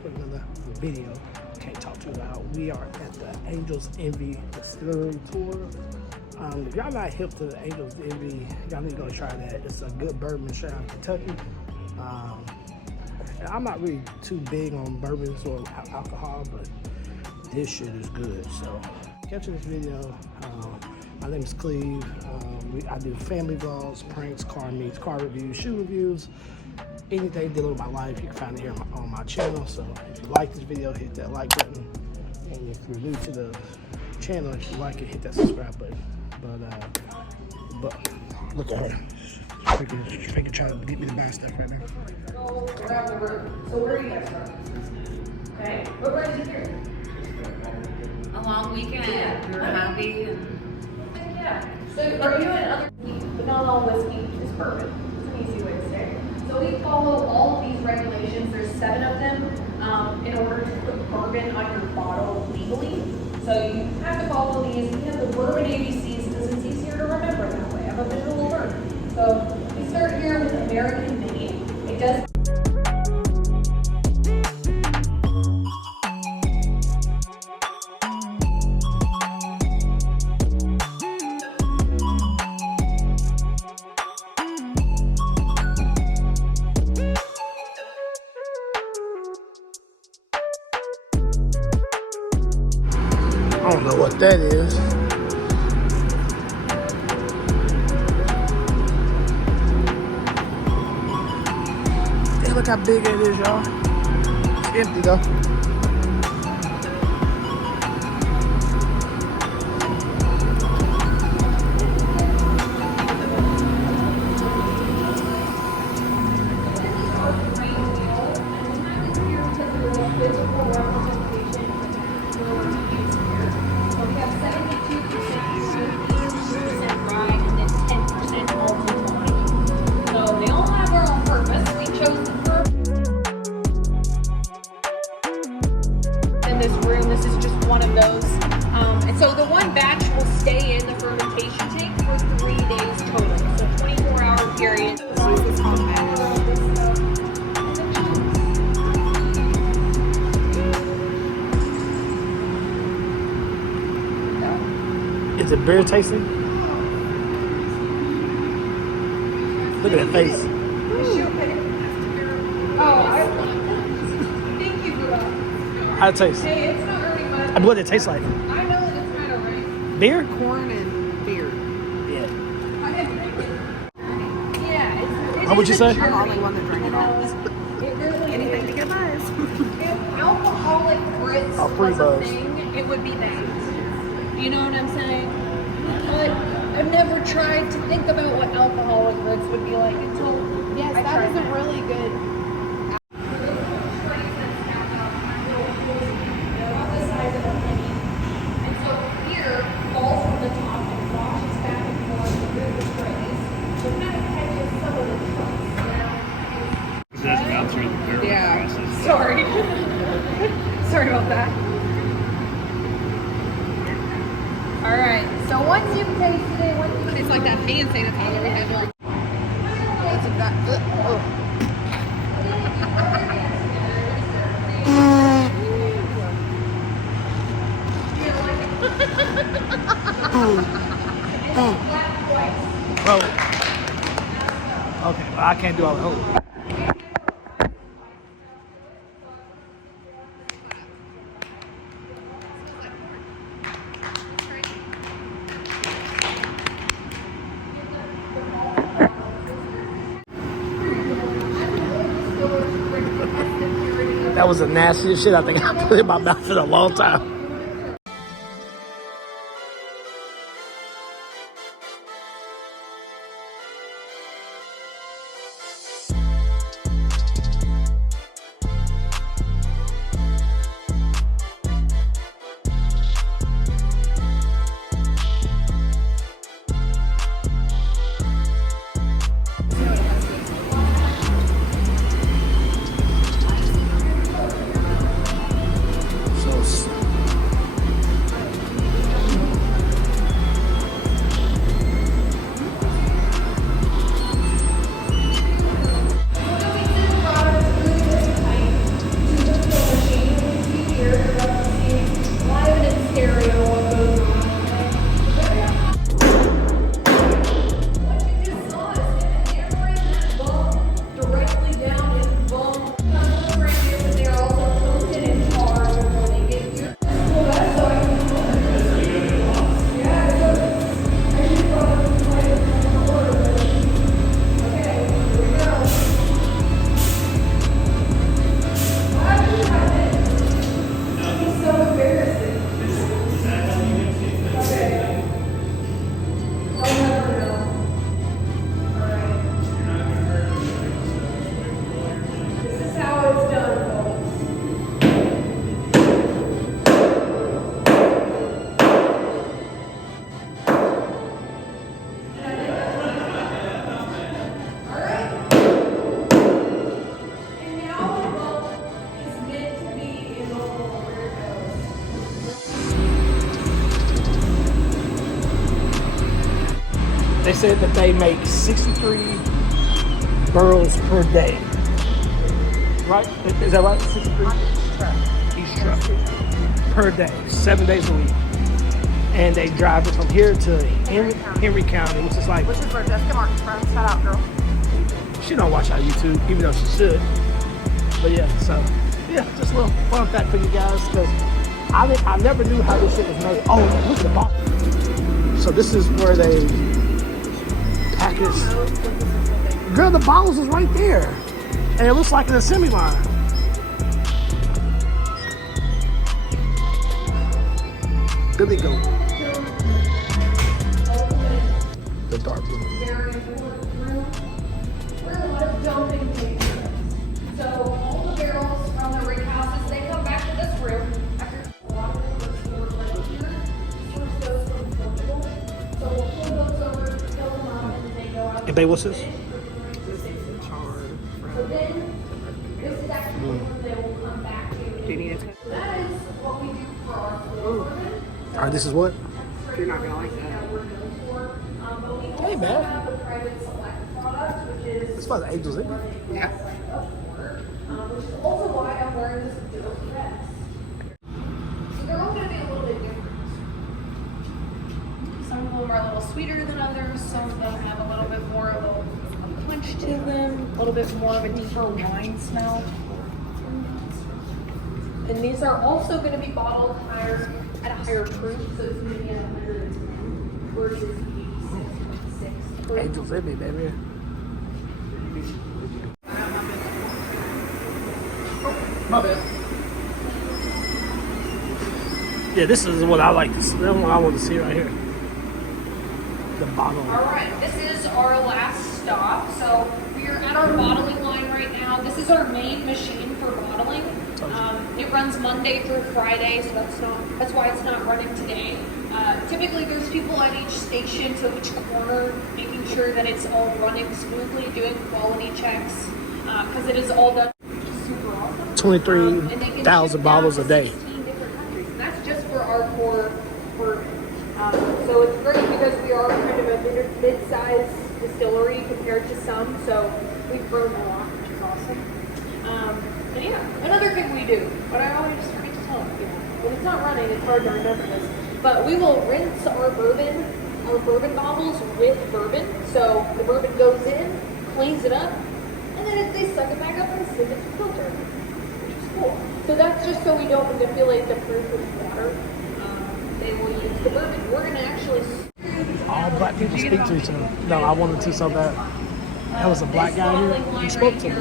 back with another video. Can't talk too loud. We are at the Angels Envy Distillery tour. If y'all not hip to the Angels Envy, y'all need to go try that. It's a good bourbon straight out of Kentucky. And I'm not really too big on bourbons or alcohol, but this shit is good. So, catching this video. My name is Cleve. I do family vlogs, pranks, car meets, car reviews, shoe reviews, anything dealing with my life. You can find it here on my channel. So if you like this video, hit that like button. And if you're new to the channel, if you like it, hit that subscribe button. But look at her. Freaking trying to get me to buy stuff right now. So around the room. So where are you guys from? Okay. What brings you here? A long weekend. Yeah. We were happy. Yeah. So are you in other, but not all whiskey is bourbon. It's an easy way to say it. So we follow all of these regulations. There's 7 of them in order to put bourbon on your bottle legally. So you have to follow these. We have the bourbon ABCs because it's easier to remember that way. I have a visual alert. So we start here with American made. It does. I don't know what that is. Hey, look how big it is, y'all. It's empty though. This is just one of those. And so the one batch will stay in the fermentation tank for 3 days total. So 24-hour period. Is it beer tasting? Look at that face. Thank you, Buddha. How'd it taste? Hey, it's not really much. I mean, what did it taste like? I know that it's kind of right. Beer? Corn and beer. Yeah. Yeah, How would you say? I'm the only one that drank it all. It really Anything to get nice. If alcoholic grits Oh, was a buzz. thing, it would be that. You know what I'm saying? But I've never tried to think about what alcoholic grits would be like until Yes, I that tried is a really good. about the size of a penny. And so here falls from the top and washes back and forth through the trays. So it kind of catches some of the chunks. Yeah. Sorry. Sorry about that. All right. So once you've tasted it, It's like that hand sanitizer we had like. Bro. Okay, well, I can't do all the whole. That was the nastiest shit I think I put in my mouth in a long time. said that they make 63 barrels per day. Right? Is that right? 63? Each truck. Per day, 7 days a week. And they drive it from here to Henry County, which is like... Which is where Jessica Martin's from. Shout out, girl. She don't watch our YouTube, even though she should. But yeah, so... Yeah, just a little fun fact for you guys, because I never knew how this shit was made. Oh, look at the bottle. So this is where they package. Girl, the bottles is right there. And it looks like an assembly line. Billy Goat. The dark blue. Very important room where a lot of dumping takes place. So all the barrels from the rig houses, they come back to this room. After a lot of them are stored right here. Source goes from Portugal. So we'll pull those over, fill them up, and they go out. And babe, what's this? So then, this is actually when they will come back to. Do you need it? That is what we do for our floor bourbon. All right, this is what? You're not gonna like that. Hey, man. Have the private select product, which is It's by the Angels, isn't it? Yeah. which is also why I'm wearing this dope vest. So they're all going to be a little bit different. Some of them are a little sweeter than others. Some of them have a little bit more of a punch to them, a little bit more of a deeper wine smell. And these are also going to be bottled higher at a higher proof, so it's going to be at 110 versus 86.6 proof. Angels in me, baby. My bad. Yeah, this is what I like. This is what I want to see right here. The bottle. All right, this is our last stop. So we are at our bottling line right now. This is our main machine for bottling. It runs Monday through Friday, so that's why it's not running today. Typically, there's people at each station, so each corner, making sure that it's all running smoothly, doing quality checks, because it is all done super awesome. 23,000 bottles a day. 16 different countries, and that's just for our core bourbon. So it's great because we are kind of a mid-sized distillery compared to some, so we've grown a lot, which is awesome. And yeah, another thing we do, but I always forget to tell you, when it's not running, it's hard to remember this, but we will rinse our bourbon bottles with bourbon. So the bourbon goes in, cleans it up, and then they suck it back up and send it to filter, which is cool. So that's just so we don't manipulate the proof with water. They will use the bourbon. We're going to actually... All black people speak to each other. No, I wanted to so bad. That was a black guy here. He spoke to me.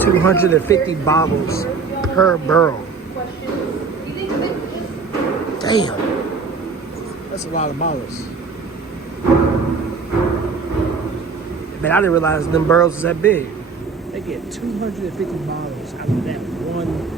250 bottles per barrel. Damn. That's a lot of bottles. Man, I didn't realize them barrels is that big. They get 250 bottles out of that one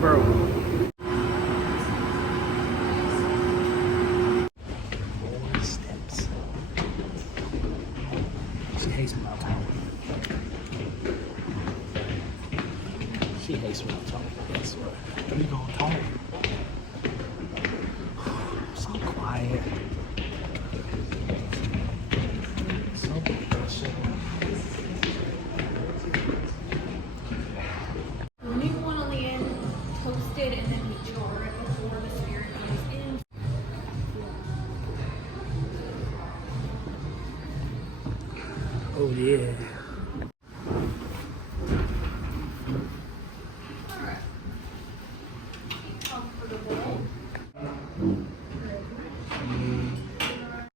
barrel. Steps. She hates me when I talk. She hates when I talk. That's what. Let me go talk. So quiet. So professional. Leave one on the end, toast it, and then we jar it before the spirit goes in. Oh yeah.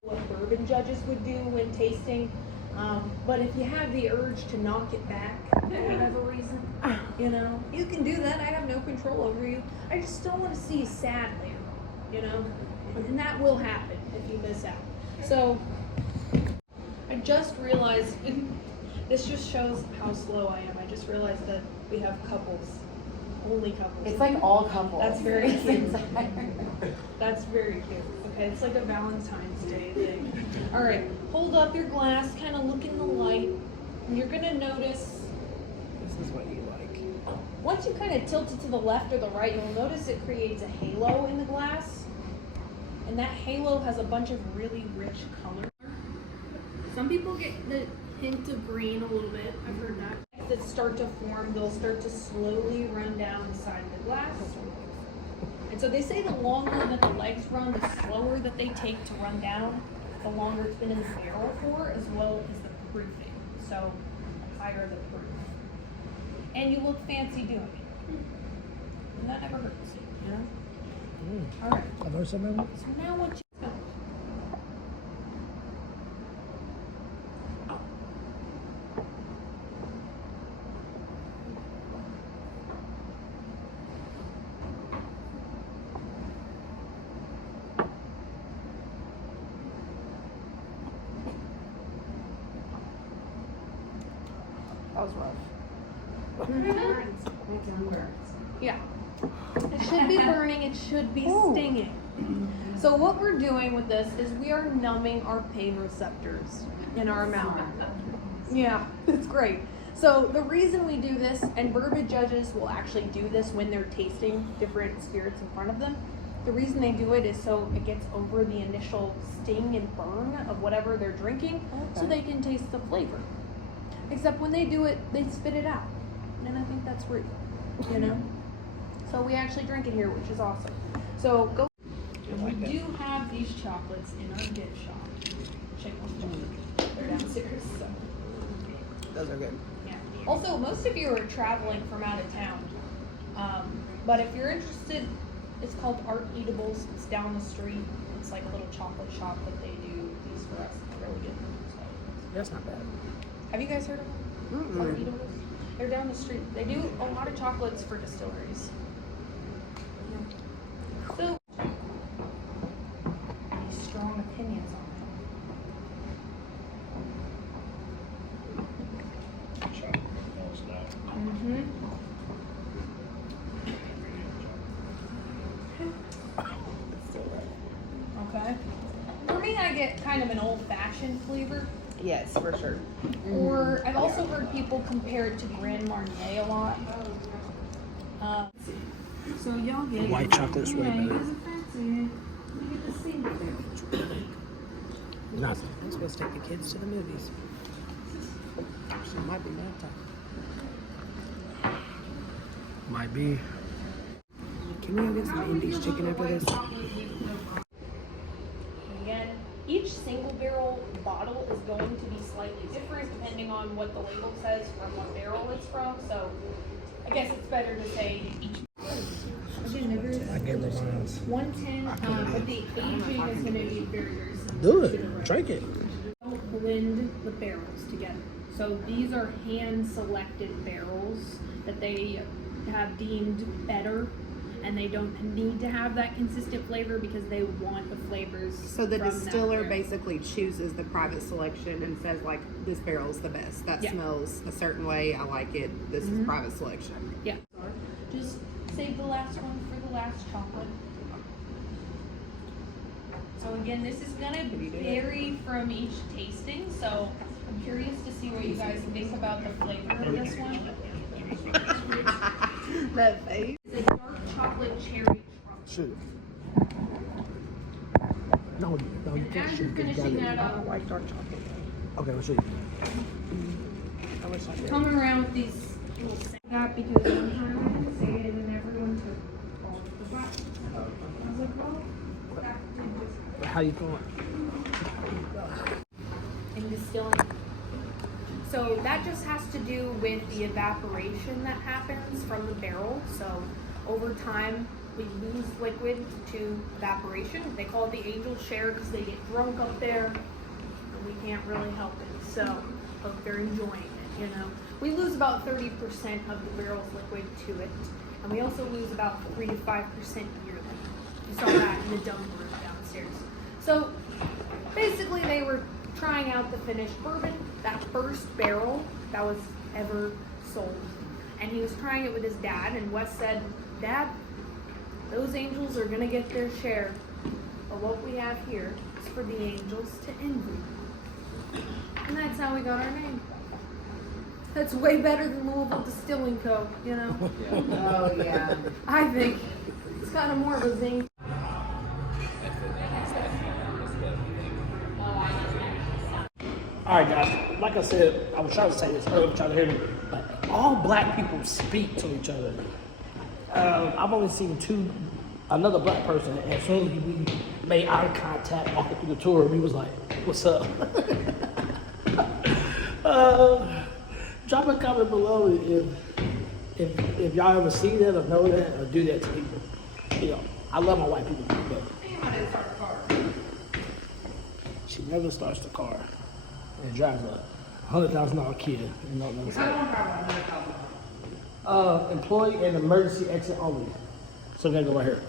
What bourbon judges would do when tasting. But if you have the urge to knock it back for whatever reason, you can do that. I have no control over you. I just don't want to see you sad later, and that will happen if you miss out. So I just realized, this just shows how slow I am. I just realized that we have couples, only couples. It's like all couples. That's very cute. That's very cute. Okay, it's like a Valentine's Day thing. All right, hold up your glass, kind of look in the light, and you're gonna notice. This is what you like. Once you kind of tilt it to the left or the right, you'll notice it creates a halo in the glass. And that halo has a bunch of really rich color. Some people get the hint of green a little bit. I've heard that. That start to form, they'll start to slowly run down the side of the glass. And so they say the longer that the legs run, the slower that they take to run down, the longer it's been in the barrel for, as well as the proofing. So the higher the proof. And you look fancy doing it. And that never hurts, you know? All right. I learned something. So now what you smell? That was rough. Yeah. It should be burning, it should be stinging. So what we're doing with this is we are numbing our pain receptors in our mouth. Yeah, it's great. So the reason we do this, and bourbon judges will actually do this when they're tasting different spirits in front of them. The reason they do it is so it gets over the initial sting and burn of whatever they're drinking, so they can taste the flavor. Except when they do it, they spit it out. And I think that's rude, you know? So we actually drink it here, which is awesome. So go. And we do have these chocolates in our gift shop. Check them. They're downstairs. So. Those are good. Yeah. Also, most of you are traveling from out of town. But if you're interested, it's called Art Eatables. It's down the street. It's like a little chocolate shop that they do these for us. It's really good. So. That's not bad. Have you guys heard of them? Art Eatables? They're down the street. They do a lot of chocolates for distilleries. Yeah. So, any strong opinions on it? Okay. For me, I get kind of an old-fashioned flavor. Yes, for sure. Or I've also heard people compare it to Grand Marnier a lot. So y'all get White chocolate's way better. Nothing. I'm supposed to take the kids to the movies. So it might be nap time. Might be. Can we go get some Andy's chicken after this? Again, each single barrel bottle is going to be slightly different depending on what the label says from what barrel it's from. So I guess it's better to say each. I gave her mine. 110, but the aging is going to be very, very similar. Do it. Drink it. Don't blend the barrels together. So these are hand-selected barrels that they have deemed better, and they don't need to have that consistent flavor because they want the flavors. So the from that distiller barrel. basically chooses the private selection and says, like, this barrel's the best. That Yeah. smells a certain way. I like it. This is private selection. Yeah. Just save the last one for the last chocolate. So again, this is gonna vary from each tasting. So I'm curious to see what you guys think about the flavor of this one. That face. It's a dark chocolate cherry truffle. Shoot. No, you And can't as shoot. you're finishing that I up, don't like dark chocolate. Okay, let's see. I wish I did. come around with these little that because one time I didn't say it and everyone took all of the black. I was like, well, that did just How you doing? in distilling. So that just has to do with the evaporation that happens from the barrel. So over time, we lose liquid to evaporation. They call it the angel share because they get drunk up there, and we can't really help it. So, but they're enjoying it, you know. We lose about 30% of the barrel's liquid to it, and we also lose about 3 to 5% yearly. You saw that in the dump room downstairs. So basically, they were trying out the finished bourbon, that first barrel that was ever sold. And he was trying it with his dad, and Wes said, "Dad, those angels are gonna get their share. But what we have here is for the angels to envy." And that's how we got our name. That's way better than Louisville Distilling Co., you know? Oh, yeah. I think it's kind of more of a zing. All right, guys. Like I said, I was trying to say this earlier, trying to hear me. But all black people speak to each other. I've only seen another black person, and as soon as we made eye contact walking through the tour, we was like, "What's up?" Drop a comment below if y'all ever see that or know that or do that to people. You know, I love my white people, but she never starts the car and drives a $100,000 Kia. You know what I'm saying? Employee and emergency exit only. So I'm gonna go right here.